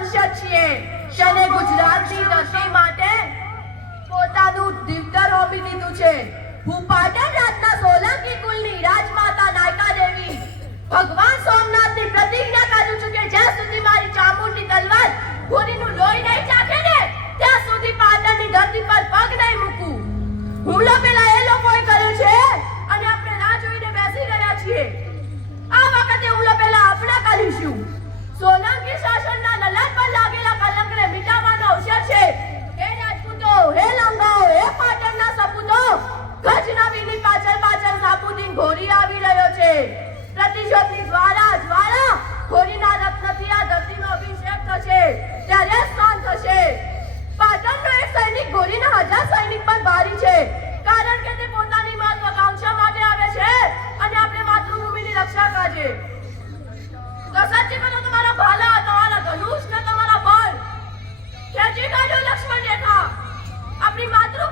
વંશજ છીએ. જેને ગુજરાતની નદી માટે પોતાનું દીવતર હોપી દીધું છે. હું પાટણ રાતના સોલંકી કુલની રાજમાતા નાયકા દેવી. ભગવાન સોમનાથની પ્રતિજ્ઞા કરું છું કે જ્યાં સુધી મારી ચામુંડની તલવાર ઘોડીનું લોહી નહીં ચાખે ને, ત્યાં સુધી પાટણની ધરતી પર પગ નહીં મૂકું. હું લોભે કારણ કે તે પોતાની મહત્વાકાંક્ષા માટે આવે છે અને આપણે માતૃભૂમિની રક્ષા કાજે તો સાચી બોલો તમારા ભાલા, તમારા ધનુષ ને તમારા બળ. ખેંચી કાઢો, લક્ષ્મણ આપણી માતૃ